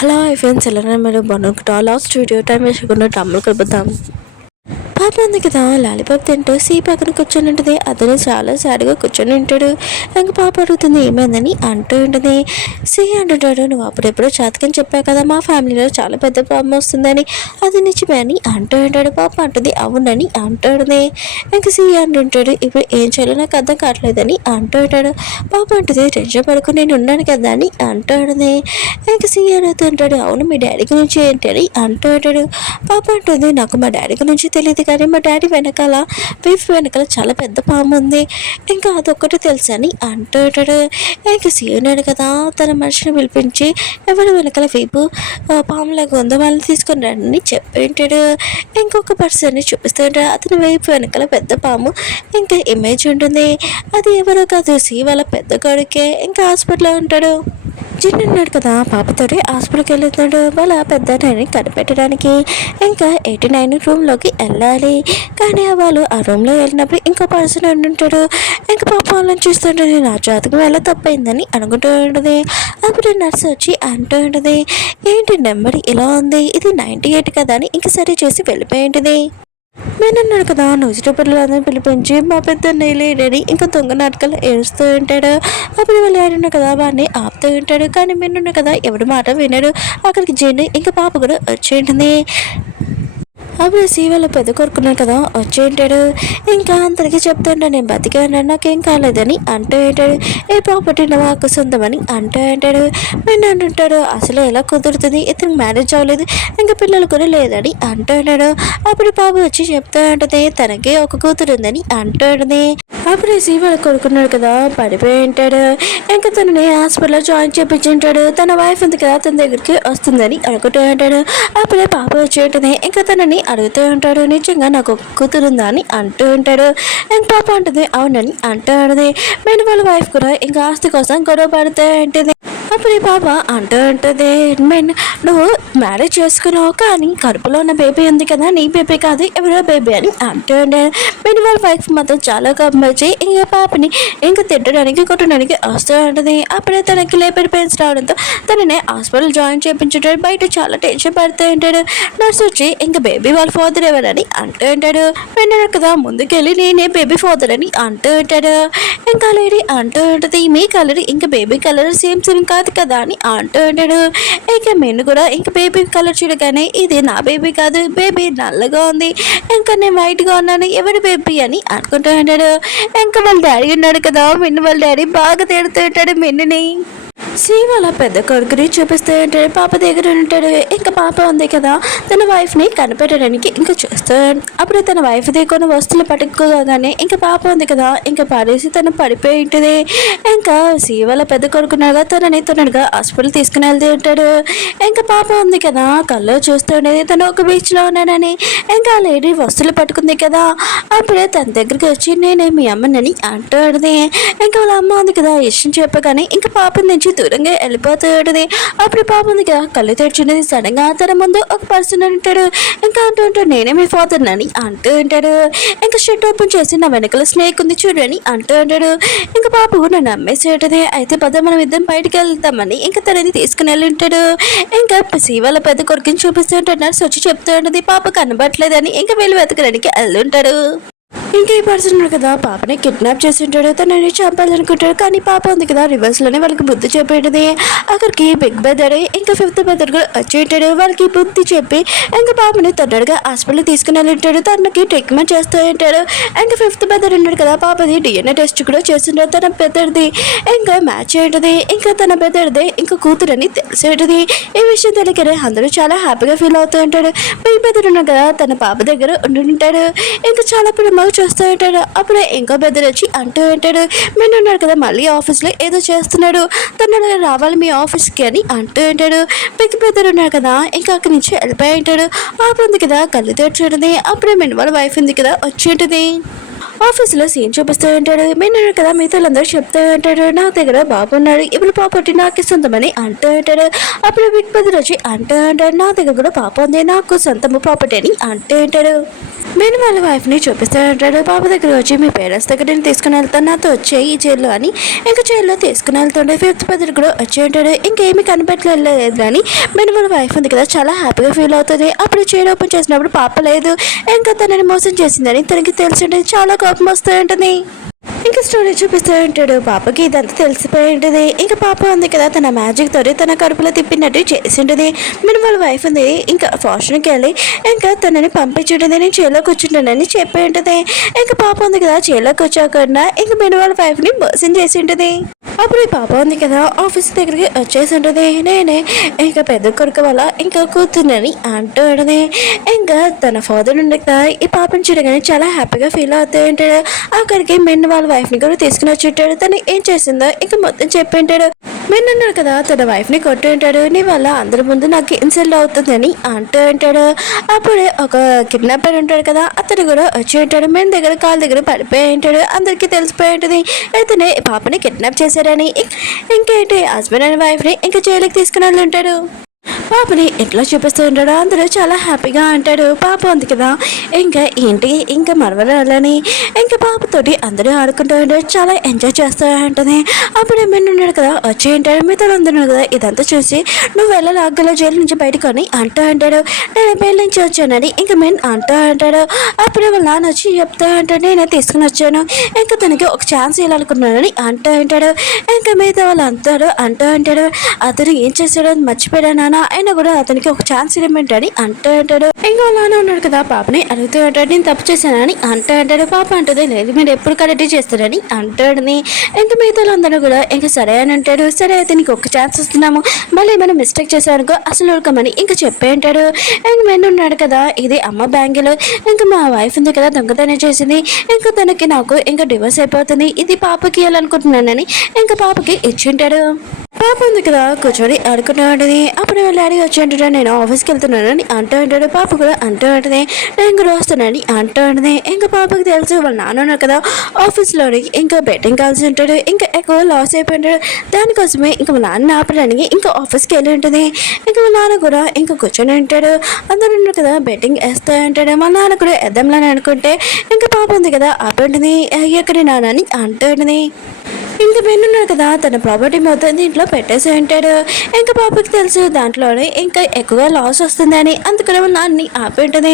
Hello hi friends, ఎలా మీరు బాగుంటా లాస్ట్ వీడియో టైం వేసుకున్న టమ్ములు కలుపుతాం. పాప ఉంది కదా, లాలీపాప్ తింటూ సీ పక్కన కూర్చొని ఉంటుంది. అతను చాలా సాడ్గా కూర్చొని ఉంటాడు. ఇంకా పాప అడుగుతుంది ఏమైందని అంటూ ఉంటుంది. సి అంటుంటాడు, నువ్వు అప్పుడెప్పుడో జాతకం చెప్పావు కదా మా ఫ్యామిలీలో చాలా పెద్ద ప్రాబ్లం వస్తుందని, అది నిజమే అని అంటూ ఉంటాడు. పాప అంటుంది అవునని అంటుంది. ఇంకా సి అంటుంటాడు, ఇప్పుడు ఏం చేయాలో నాకు అర్థం కావట్లేదని అంటూ ఉంటాడు. పాప అంటుంది టెన్షన్ పడుకుని నేను ఉన్నాను కదా అని అంటూ ఉంటుంది. ఇంకా సి అడుగుతుంటాడు, అవును మీ డాడీ గురించి ఏంటి అని అంటూ ఉంటాడు. పాప అంటుంది నాకు మా డాడీ గురించి తెలియదు కానీ మా డాడీ వెనకాల వెనకాల చాలా పెద్ద పాము ఉంది, ఇంకా అదొక్కటి తెలుసు అని అంటాడు. ఇంకా సీనాడు కదా, తన మనిషిని పిలిపించి ఎవరు వెనకాల వీపు పాములాగా ఉందో వాళ్ళని తీసుకుని రండి చెప్పేంటాడు. ఇంకొక పర్సన్ని చూపిస్తాడు, అతని వైపు వెనకాల పెద్ద పాము ఇంకా ఇమేజ్ ఉంటుంది. అది ఎవరో కాదు, సి వాళ్ళ పెద్ద కొడుకే. ఇంకా హాస్పిటల్లో ఉంటాడు. జిన్ ఉన్నాడు కదా, పాపతోటి హాస్పిటల్కి వెళ్తున్నాడు వాళ్ళ పెద్దని కనిపెట్టడానికి. ఇంకా 89 రూమ్లోకి వెళ్ళాలి, కానీ వాళ్ళు ఆ రూమ్లో వెళ్ళినప్పుడు ఇంకో పర్సన్ ఉంటుంటాడు. ఇంకా పాప వాళ్ళని చూస్తుంటుంది, నా జాతకం ఎలా తప్పైందని అనుకుంటూ ఉంటుంది. అప్పుడు నర్స్ వచ్చి అంటూ ఉంటుంది, ఏంటి నెంబర్ ఇలా ఉంది, ఇది 98 కదా అని ఇంక సరి చేసి వెళ్ళిపోయి ఉంటుంది. నేనన్నాడు కదా, న్యూస్ పేపర్లో అందరూ పిలిపించి మా పెద్ద లేడని ఇంకా దొంగ నాటకాలు ఏడుస్తూ ఉంటాడు. అప్పుడు వాళ్ళు ఆడిన కదా వాడిని ఆపుతూ ఉంటాడు, కానీ మేనున్నా కదా ఎవడు మాట వినడు. అక్కడికి జెండు ఇంకా పాప కూడా వచ్చి ఉంటుంది. అప్పుడు సీవలో పెద్ద కొరుకున్నాడు కదా వచ్చి ఉంటాడు. ఇంకా అందరికీ చెప్తుంటా నేను బతికాను, నాకేం కాలేదని అంటూ ఉంటాడు. ఏ ప్రాపర్టీ నాకు సొంతమని అంటూ ఉంటాడు. నేను అంటుంటాడు, అసలు ఎలా కుదురుతుంది, ఇతనికి మ్యారేజ్ అవ్వలేదు, ఇంకా పిల్లలు కూడా లేదని అంటూ ఉంటాడు. అప్పుడు బాబు వచ్చి చెప్తూ ఉంటుంది, తనకి ఒక కూతురు ఉందని అంటూ ఉంటుంది. అప్పుడు సీవలు కొడుకున్నాడు కదా పడిపోయి ఉంటాడు. ఇంకా తనని హాస్పిటల్లో జాయిన్ చేయించుంటాడు. తన వైఫ్ ఉంది కదా తన దగ్గరికి వస్తుందని అనుకుంటూ ఉంటాడు. అప్పుడే పాప వచ్చి ఉంటుంది. ఇంకా తనని అడుగుతూ ఉంటాడు, నిజంగా నాకు ఒక కూతురు ఉందా అని అంటూ ఉంటాడు. ఇంకా పాప అంటుంది అవునని అంటూ ఉంటుంది. నేను వాళ్ళ వైఫ్ కూడా ఇంకా ఆస్తి కోసం గొడవ పడుతూ ఉంటుంది. అప్పుడు ఈ పాప అంటూ ఉంటుంది, నువ్వు మ్యారేజ్ చేసుకున్నావు కానీ కడుపులో ఉన్న బేబీ ఉంది కదా నీ బేబీ కాదు ఎవరో బేబీ అని అంటూ ఉంటాడు. నేను వాళ్ళ వైఫ్ మాత్రం చాలా గమ్మచ్చి ఇంకా పాపని ఇంకా తిట్టడానికి కొట్టడానికి వస్తూ ఉంటుంది. అప్పుడే తనకి లేబర్ పెయిన్స్ రావడంతో తనని హాస్పిటల్ జాయిన్ చేయించుంటాడు. బయట చాలా టెన్షన్ పడుతూ ఉంటాడు. నర్స్ వచ్చి ఇంకా బేబీ వాళ్ళ ఫాదర్ ఎవరని అంటూ ఉంటాడు. విన్నాడు కదా, ముందుకెళ్ళి నేనే బేబీ ఫాదర్ అని అంటూ ఉంటాడు. ఇంకా లేడీ అంటూ ఉంటుంది, మీ కలర్ ఇంకా బేబీ కలర్ సేమ్ కాదు కదా అని అంటూ ఉంటాడు. ఇంకా మెన్ను కూడా ఇంకా బేబీ కలర్ చూడగానే ఇది నా బేబీ కాదు, బేబీ నల్లగా ఉంది, ఇంకా నేను వైట్గా ఉన్నాను, ఎవరి బేబీ అని అనుకుంటూ ఉంటాడు. ఇంకా వాళ్ళ డాడీ ఉన్నాడు కదా, మెన్ను వాళ్ళ డాడీ బాగా తిడుతూ ఉంటాడు మెన్నుని. సీమ అలా పెద్ద కొడుకుని చూపిస్తూ ఉంటాడు. పాప దగ్గర ఉంటాడు. ఇంకా పాప ఉంది కదా, తన వైఫ్ని కనిపెట్టడానికి ఇంకా చూస్తాడు. అప్పుడు తన వైఫ్ కొన్ని వస్తువులు పట్టుకోగానే ఇంకా పాప ఉంది కదా ఇంకా పాడేసి తను పడిపోయి ఉంటుంది. ఇంకా సీవల పెద్ద కొడుకున్నాడుగా తనని తొందరగా హాస్పిటల్ తీసుకుని వెళ్తూ ఉంటాడు. ఇంకా పాప ఉంది కదా కళ్ళు చూస్తూ ఉండేది తను ఒక బీచ్లో ఉన్నానని. ఇంకా ఆ లేడీ వస్తువులు పట్టుకుంది కదా, అప్పుడే తన దగ్గరికి వచ్చి నేనే మీ అమ్మనని అంటాడుది. ఇంకా వాళ్ళ అమ్మ ఉంది కదా ఇష్టం చెప్పగానే ఇంకా పాప నుంచి దూరంగా వెళ్ళిపోతూ ఉంటుంది. అప్పుడు పాప ఉంది కదా కళ్ళు తెరిచినది. సడన్ గా తన ముందు ఒక పర్సన్ అంటాడు. ఇంకా అంటూ ఉంటాడు, నేనే మీ ఫాదర్ అని అంటూ ఉంటాడు. ఇంకా షర్ట్ ఓపెన్ చేసి నా వెనకాల స్నేక్ ఉంది చూడని అంటూ ఉంటాడు. ఇంకా పాప నన్ను నమ్మేసి ఉంటుంది. అయితే పద మనం ఇద్దరం బయటకు వెళ్తామని ఇంకా తనని తీసుకుని వెళ్ళి ఉంటాడు. ఇంకా వాళ్ళ పెద్ద కొడుకుని చూపిస్తూ ఉంటాడు. నర్స్ వచ్చి చెప్తూ ఉంటుంది పాప కనబట్లేదని ఇంకా వీళ్ళు వెతకడానికి వెళ్ళుంటాడు. ఇంకా ఈ పర్సన్ ఉన్నాడు కదా పాపని కిడ్నాప్ చేసి ఉంటాడు. తనని చంపాలనుకుంటాడు, కానీ పాప ఉంది కదా రివర్స్లోనే వాళ్ళకి బుద్ధి చెప్పేటది. అక్కడికి బిగ్ బ్రదర్ ఇంకా ఫిఫ్త్ బ్రదర్ కూడా వచ్చి ఉంటాడు. వాళ్ళకి బుద్ధి చెప్పి ఇంకా పాపని తొందరగా హాస్పిటల్ తీసుకుని వెళ్ళి ఉంటాడు. తనకి ట్రీట్మెంట్ చేస్తూ ఉంటాడు. ఇంకా ఫిఫ్త్ బ్రదర్ ఉన్నాడు కదా, పాపది DNA టెస్ట్ కూడా చేస్తుంటాడు. తన పెద్దది ఇంకా మ్యాచ్ అయ్యేది. ఇంకా తన పెద్దది ఇంకా కూతురని తెలిసేటది. ఈ విషయం తెలియకనే అందరూ చాలా హ్యాపీగా ఫీల్ అవుతూ ఉంటాడు. బిగ్ బ్రదర్ ఉన్నాడు కదా తన పాప దగ్గర ఉంటుంటాడు. ఇంకా చాలా ప్రేమగా చూస్తూ ఉంటాడు. అప్పుడే ఇంకో బెదర్ వచ్చి అంటూ ఉంటాడు, మేము ఉన్నాడు కదా మళ్ళీ ఆఫీస్లో ఏదో చేస్తున్నాడు, తను రావాలి మీ ఆఫీస్కి అని అంటూ ఉంటాడు. బిగ్ బ్రదర్ ఉన్నాడు కదా ఇంకా అక్కడి నుంచి వెళ్ళిపోయి ఉంటాడు. పాప ఉంది కదా కళ్ళు తెచ్చుంటుంది. అప్పుడే మెను వాళ్ళ వైఫ్ ఉంది కదా వచ్చి ఉంటుంది. ఆఫీస్లో సీన్ చూపిస్తూ ఉంటాడు. మీరు కదా మీతో అందరూ చెప్తూ ఉంటాడు, నా దగ్గర బాబు ఉన్నాడు, ఇప్పుడు ప్రాపర్టీ నాకు సొంతమని అంటూ ఉంటాడు. అప్పుడు బిగ్ బదర్ వచ్చి అంటూ ఉంటాడు, నా దగ్గర కూడా పాప ఉంది, నాకు సొంతము ప్రాపర్టీ అని అంటూ ఉంటాడు. నేను వాళ్ళ వైఫ్ని చూపిస్తూ ఉంటాడు. బాబు దగ్గర వచ్చి మీ పేరెంట్స్ దగ్గర నేను తీసుకుని వెళ్తాను, నాతో వచ్చే ఈ జైల్లో అని ఇంకా జైల్లో తీసుకుని వెళ్తుండే. ఫిఫ్త్ బదర్ కూడా వచ్చి ఉంటాడు. ఇంకేమి కనిపెట్టలేదు అని నేను వాళ్ళ వైఫ్ ఉంది కదా చాలా హ్యాపీగా ఫీల్ అవుతుంది. అప్పుడు జైలు ఓపెన్ చేసినప్పుడు పాప లేదు, ఇంకా తనని మోసం చేసిందని తనకి తెలిసి ఉంటుంది. చాలా కోపం వస్తూ ఉంటుంది. ఇంకా స్టోరీ చూపిస్తూ ఉంటాడు. పాపకి ఇదంతా తెలిసిపోయి ఉంటుంది. ఇంకా పాప ఉంది కదా తన మ్యాజిక్ తోటి తన కడుపులో తిప్పినట్టు చేసి ఉంటుంది. మీరు వాళ్ళ వైఫ్ ఉంది ఇంకా ఫ్యాషన్కి వెళ్ళి ఇంకా తనని పంపించుంటుంది, నేను చేలోకి కూర్చుంటానని చెప్పి ఉంటుంది. ఇంకా పాప ఉంది కదా చేలోకి వచ్చాకుండా ఇంకా మీరు వాళ్ళ వైఫ్ని మోసం చేసి ఉంటుంది. అప్పుడు ఈ పాప ఉంది కదా ఆఫీస్ దగ్గరికి వచ్చేసి ఉంటుంది. నేనే ఇంకా పెద్ద కొడుకు వల్ల ఇంకా కూతుర్నని అంటూ ఉంటుంది. ఇంకా తన ఫాదర్ ఉండే కదా ఈ పాపని చూడగానే చాలా హ్యాపీగా ఫీల్ అవుతూ ఉంటాడు. అక్కడికి మెన్ వాళ్ళ వైఫ్ని కూడా తీసుకుని వచ్చి ఉంటాడు. తను ఏం చేసిందో ఇంకా మొత్తం చెప్పి ఉంటాడు. మెన్ అన్నాడు కదా తన వైఫ్ని కొట్టి ఉంటాడు, నీ వల్ల అందరి ముందు నాకు ఇన్సల్ట్ అవుతుందని అంటూ ఉంటాడు. అప్పుడే ఒక కిడ్నాపర్ ఉంటాడు కదా అతను కూడా వచ్చి ఉంటాడు. మెన్ దగ్గర కాళ్ళ దగ్గర పడిపోయి ఉంటాడు. అందరికీ తెలిసిపోయి ఉంటుంది అయితేనే పాపని కిడ్నాప్ చేశాడని. ఇంకేంటి హస్బెండ్ అండ్ వైఫ్ని ఇంకా జైలుకి తీసుకుని వెళ్ళి ఉంటాడు. పాపని ఎట్లా చూపిస్తూ ఉంటాడో అందరూ చాలా హ్యాపీగా అంటాడు. పాప ఉంది కదా ఇంకా ఏంటి ఇంకా మరవరాలని ఇంకా పాపతోటి అందరూ ఆడుకుంటూ ఉంటాడు. చాలా ఎంజాయ్ చేస్తూ ఉంటుంది. అప్పుడు ఏమైనా ఉన్నాడు కదా వచ్చి ఉంటాడు. మీతో అందరూ కదా ఇదంతా చూసి నువ్వు వెళ్ళలాగల జైలు నుంచి బయటకొని అంటూ అంటాడు. నేను బయలు నుంచి వచ్చానని ఇంకా మెయిన్ అంటూ అంటాడు. అప్పుడే వాళ్ళ నాన్న వచ్చి చెప్తా అంటాడు, నేనే తీసుకుని వచ్చాను, ఇంకా తనకి ఒక ఛాన్స్ ఇవ్వాలనుకున్నానని అంటూ అంటాడు. ఇంకా మిగతా వాళ్ళు అంటారు అంటూ అంటాడు. అతను ఏం చేశాడో మర్చిపోయాడు నాన్న, అయినా కూడా అతనికి ఒక ఛాన్స్ ఇవ్వమంటని అంటూ అంటాడు. ఇంకా అలానే ఉన్నాడు కదా పాపని అడుగుతూ ఉంటాడు, నేను తప్పు చేశానని అంటూ అంటాడు. పాప అంటుంది లేదు మీరు ఎప్పుడు కరెక్ట్ చేస్తారని అంటాడని. ఇంకా మిగతా అందరూ కూడా ఇంకా సరే అని అంటాడు. సరే అయితే నీకు ఒక ఛాన్స్ ఇస్తున్నాము, మళ్ళీ ఏమైనా మిస్టేక్ చేశానుకో అసలు ఉడకమని ఇంకా చెప్పే అంటాడు. ఇంక మెన్ ఉన్నాడు కదా ఇది అమ్మ బ్యాంగిల్, ఇంకా మా వైఫ్ ఉంది కదా దొంగతనం చేసింది, ఇంకా తనకి నాకు ఇంకా డివోర్స్ అయిపోతుంది, ఇది పాపకి ఇవ్వాలనుకుంటున్నానని ఇంకా పాపకి ఇచ్చింటాడు. పాప ఉంది కదా కూర్చొని ఆడుకునేవాడిని. అప్పుడు వాళ్ళ డాడీ వచ్చి అంటాడు నేను ఆఫీస్కి వెళ్తున్నానని అంటూ ఉంటాడు. పాప కూడా అంటూ ఉంటుంది నేను కూడా వస్తున్నానని అంటూ ఉంటుంది. ఇంకా పాపకి తెలుసు వాళ్ళ నాన్న ఉన్నారు కదా ఆఫీస్లోని ఇంకా బెట్టింగ్ కాల్సి ఉంటాడు, ఇంకా ఎక్కువ లాస్ అయిపోయింటాడు. దానికోసమే ఇంకా వాళ్ళ నాన్న ఆపడానికి ఇంకా ఆఫీస్కి వెళ్ళి ఉంటుంది. ఇంకా వాళ్ళ నాన్న కూడా ఇంకా కూర్చొని ఉంటాడు. అందరూ ఉన్నారు కదా బెట్టింగ్ వేస్తూ ఉంటాడు. మా నాన్న కూడా వేద్దాంలని అనుకుంటే ఇంకా పాప ఉంది కదా ఆపంటుంది ఎక్కడి నాన్న అని అంటూ ఉంటుంది. ఇంకా విన్నాడు కదా తన ప్రాపర్టీ మొత్తం దీంట్లో పెట్టేసి ఉంటాడు. ఇంకా పాపకి తెలుసు దాంట్లోనే ఇంకా ఎక్కువగా లాస్ వస్తుందని, అందుకనే వాళ్ళ నాన్ని ఆపి ఉంటుంది.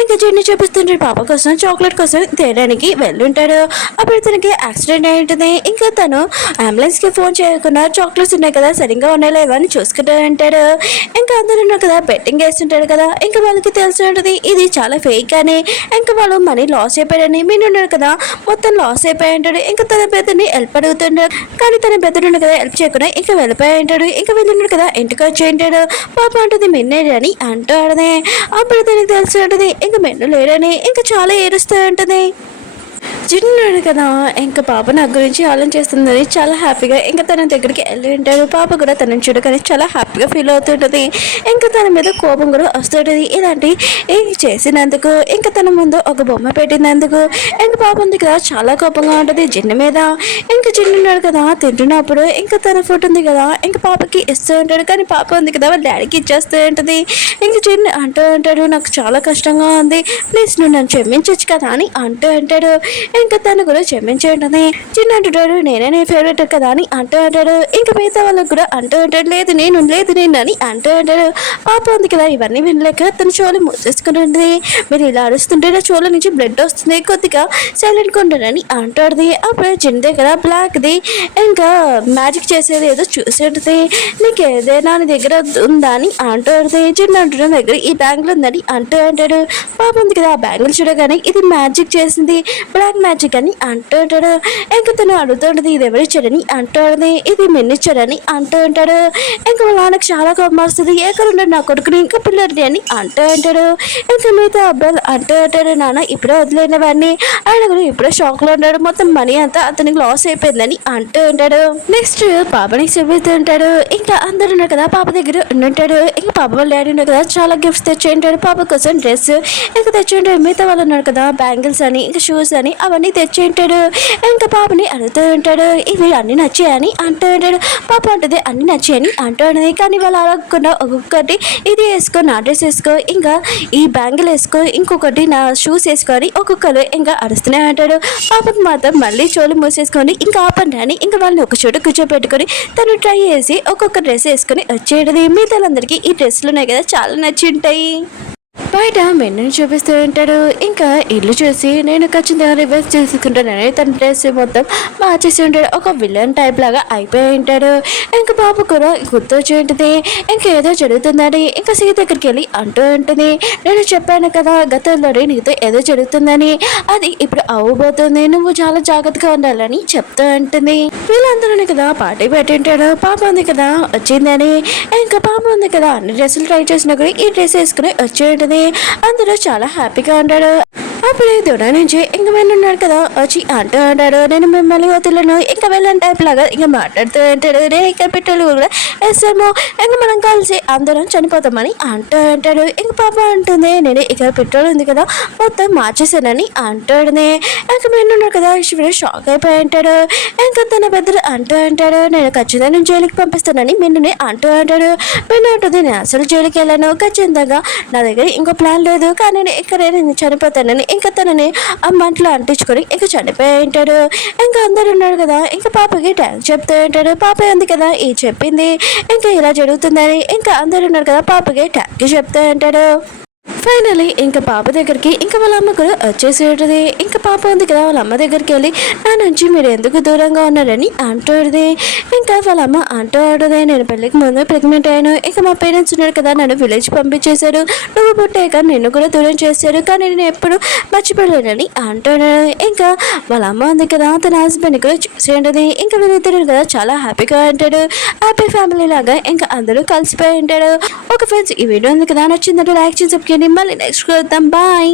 ఇంకా జర్నీ చూపిస్తుంటాడు పాప కోసం చాక్లెట్ కోసం తేయడానికి వెళ్ళుంటాడు. అప్పుడు తనకి యాక్సిడెంట్ అయి ఉంటుంది. ఇంకా తను అంబులెన్స్కి ఫోన్ చేయకుండా చాక్లెట్స్ ఉన్నాయి కదా సరిగ్గా ఉన్నాయో అని చూసుకుంటూ ఉంటాడు. ఇంకా అందరూ ఉన్నారు కదా బెట్టింగ్ వేస్తుంటాడు కదా, ఇంకా వాళ్ళకి తెలిసి ఉంటుంది ఇది చాలా ఫేక్ అని, ఇంకా వాళ్ళు మనీ లాస్ అయిపోయాడని. మీరు ఉన్నారు కదా మొత్తం లాస్ అయిపోయి ఉంటాడు. ఇంకా తన పెద్దని హెల్ప్ అడుగుతాడు, కానీ తన పెద్దడు కదా హెల్ప్ చేయకుండా ఇంకా వెళ్ళిపోయి ఉంటాడు. ఇంకా వెళ్ళినాడు కదా ఇంటికి వచ్చి ఉంటాడు. పాప అంటుంది మెన్నేడు అని అంటూ ఆడదే. అప్పుడు తనకి తెలిసి ఉంటుంది ఇంకా మెన్ను లేడని, ఇంకా చాలా ఏడుస్తూ ఉంటుంది. చిన్నాడు కదా ఇంకా పాప నా గురించి ఆలోచిస్తుందని చాలా హ్యాపీగా ఇంకా తన దగ్గరికి వెళ్ళి ఉంటాడు. పాప కూడా తనని చూడగానే చాలా హ్యాపీగా ఫీల్ అవుతుంటుంది. ఇంకా తన మీద కోపం కూడా వస్తుంటుంది. ఇలాంటి చేసినందుకు ఇంకా తన ముందు ఒక బొమ్మ పెట్టినందుకు ఇంకా పాప ఉంది కదా చాలా కోపంగా ఉంటుంది జిన్ను మీద. ఇంకా చిన్నాడు కదా తింటున్నప్పుడు ఇంకా తన ఫుడ్ ఉంది కదా ఇంకా పాపకి ఇస్తూ ఉంటాడు, కానీ పాప ఉంది కదా వాళ్ళ డాడీకి ఇచ్చేస్తూ ఉంటుంది. ఇంకా చిన్ను అంటూ ఉంటాడు నాకు చాలా కష్టంగా ఉంది, ప్లీజ్ నువ్వు నన్ను క్షమించచ్చు కదా అని అంటూ అంటాడు. ఇంకా తను కూడా క్షమించేంటది. చిన్న అంటాడు నేనే నీ ఫేవరెట్ కదా అని అంటూ అంటాడు. ఇంకా మిగతా వాళ్ళకి కూడా అంటూ ఉంటాడు లేదు నేను అని అంటూ అంటాడు. పాప ఉంది కదా ఇవన్నీ వినలేక తన చెవులు మూసేసుకుంటుంది. మీరు ఇలా అరుస్తుంటే నా చెవుల నుంచి బ్లడ్ వస్తుంది, కొద్దిగా సైలెంట్గా ఉంటాడని అంటాడుది. అప్పుడు చిన్న దగ్గర బ్లాక్ది ఇంకా మ్యాజిక్ చేసేది ఏదో చూసేది, నీకు ఏదైనా నీ దగ్గర ఉందా అని అంటాడుది. చిన్న అంటున్న దగ్గర ఈ బ్యాంగిల్ ఉందని అంటూ అంటాడు. పాప ఉంది కదా ఆ బ్యాంగిల్ చూడగానే ఇది మ్యాజిక్ చేసింది బ్లాక్ మ్యాజిక్ అని అంటాడు. ఇంకా తను అడుగుతుంటది ఇది ఎవరిచ్చాడని అంటాడు, ఇది మెన్నిచ్చాడని అంటూ ఉంటాడు. ఇంకా వాళ్ళ నాన్నకు చాలా కోపం వస్తుంది, ఎక్కడున్నాడు నా కొడుకుని ఇంకా పిల్లడి అని అంటూ అంటాడు. ఇంకా మిగతా అబ్బాయిలు అంటూ అంటాడు నాన్న ఇప్పుడే వదిలేని వాడిని, ఆయన కూడా ఇప్పుడే షాక్ లో ఉన్నాడు, మొత్తం మనీ అంతా అతనికి లాస్ అయిపోయిందని అంటూ ఉంటాడు. నెక్స్ట్ పాపని చూపిస్తూ ఉంటాడు. ఇంకా అందరు ఉన్నారు కదా పాప దగ్గర ఉండుంటాడు. ఇంకా పాప వాళ్ళ డాడీ ఉన్నారు కదా చాలా గిఫ్ట్స్ తెచ్చి ఉంటాడు పాప కోసం డ్రెస్ ఇంకా తెచ్చి ఉంటాడు. మిగతా వాళ్ళు ఉన్నారు కదా బ్యాంగిల్స్ అని ఇంకా షూస్ అని అవన్నీ తెచ్చి ఉంటాడు. ఇంకా పాపని అడుగుతూ ఉంటాడు, ఇవి అన్నీ నచ్చాయని అంటూ ఉంటాడు. పాప అంటుంది అన్నీ నచ్చాయని అంటూ ఉంటుంది. కానీ వాళ్ళు అడగకుండా ఒక్కొక్కటి ఇది వేసుకో, నా డ్రెస్ వేసుకో, ఇంకా ఈ బ్యాంగిల్ వేసుకో, ఇంకొకటి నా షూస్ వేసుకొని ఒక్కొక్కరు ఇంకా అరుస్తూనే ఉంటాడు. పాపకు మాత్రం మళ్ళీ చోలు మూసేసుకొని ఇంకా ఆపండి అని ఇంకా వాళ్ళని ఒక చోట కూర్చోపెట్టుకొని తను ట్రై చేసి ఒక్కొక్క డ్రెస్ వేసుకొని వచ్చేయడది. మిగతాలందరికీ ఈ డ్రెస్సులు ఉన్నాయి కదా చాలా నచ్చి ఉంటాయి. బయట మెన్నుని చూపిస్తూ ఉంటాడు. ఇంకా ఇల్లు చూసి నేను ఖచ్చితంగా రివర్స్ చేసుకుంటానని తన డ్రెస్ మొత్తం మార్చేసి ఉంటాడు. ఒక విలన్ టైప్ లాగా అయిపోయి ఉంటాడు. ఇంకా పాప కూడా గుర్తొచ్చి ఉంటుంది ఇంకేదో జరుగుతుందని ఇంకా సీత దగ్గరికి వెళ్ళి అంటూ ఉంటుంది, నేను చెప్పాను కదా గతంలోనే నీతో ఏదో జరుగుతుందని, అది ఇప్పుడు అవ్వబోతుంది, నువ్వు చాలా జాగ్రత్తగా ఉండాలని చెప్తూ ఉంటుంది. వీళ్ళందరూ కదా పార్టీ పెట్టి ఉంటాడు. పాప ఉంది కదా వచ్చిందని, ఇంకా పాప ఉంది కదా అన్ని డ్రెస్సులు ట్రై చేసినా కూడా ఈ డ్రెస్ వేసుకుని వచ్చి ఉంటుంది. అందరూ చాలా హ్యాపీగా ఉంటాడు. అప్పుడే దూడ నుంచి ఇంక ఉన్నాడు కదా వచ్చి అంటూ ఉంటాడు, నేను మిమ్మల్ని వదిలేను, ఇంకా వెళ్ళని టైప్ లాగా ఇంకా మాట్లాడుతూ ఉంటాడు. నేను ఇంకా పెట్రోల్ కూడా వేసాము, ఇంకా మనం కలిసి అందరం చనిపోతామని అంటూ ఉంటాడు. ఇంక పాప అంటుంది, నేను ఇక్కడ పెట్రోల్ ఉంది కదా మొత్తం మార్చేసానని అంటాడునే. ఇంకా ఉన్నాడు కదా శివుడు షాక్ అయిపోయి ఉంటాడు. ఇంకా తన పెద్దలు అంటూ ఉంటాడు, నేను ఖచ్చితంగా నేను జైలుకి పంపిస్తానని మిన్నుని అంటూ ఉంటాడు. మిన్ను అంటుంది, నేను అసలు జైలుకి వెళ్ళాను, ఖచ్చితంగా నా దగ్గర ఇంకో ప్లాన్ లేదు, కానీ నేను ఇక్కడ నేను చనిపోతానని ఇంకా తనని ఆ మంటలో అంటించుకొని ఇంకా చనిపోయి ఉంటాడు. ఇంకా అందరు ఉన్నాడు కదా ఇంకా పాపకి థ్యాంక్స్ చెప్తూ ఉంటాడు. పాప ఉంది కదా ఈ చెప్పింది ఇంకా ఇలా జరుగుతుందని ఇంకా అందరు ఉన్నారు కదా పాపకి థ్యాంక్ యూ చెప్తూ ఉంటాడు. ఫైనలీ ఇంకా పాప దగ్గరికి ఇంకా వాళ్ళ అమ్మ కూడా వచ్చేసి ఉంటుంది. ఇంకా పాప ఉంది కదా వాళ్ళ అమ్మ దగ్గరికి వెళ్ళి నా నుంచి మీరు ఎందుకు దూరంగా ఉన్నారని అంటుంది. ఇంకా వాళ్ళ అమ్మ అంటూ ఉంటుంది, నేను పెళ్ళికి ముందు ప్రెగ్నెంట్ అయ్యాను, ఇంకా మా పేరెంట్స్ ఉన్నారు కదా నన్ను విలేజ్ పంపించేశారు, నువ్వు పుట్టాక నిన్ను కూడా దూరం చేశారు, కానీ నేను ఎప్పుడు మర్చిపోలేనని అంటున్నాను. ఇంకా వాళ్ళ అమ్మ ఉంది కదా తన హస్బెండ్ కూడా చూసి ఉంటుంది. ఇంకా వీళ్ళిద్దరు కదా చాలా హ్యాపీగా ఉంటాడు, హ్యాపీ ఫ్యామిలీ లాగా ఇంకా అందరూ కలిసిపోయి ఉంటాడు. ఒక ఫ్రెండ్స్ ఈ వీడియో ఉంది కదా నచ్చిందంటే లైక్ చేసి మళ్ళీ నెక్స్ట్ కలుద్దాం. బాయ్.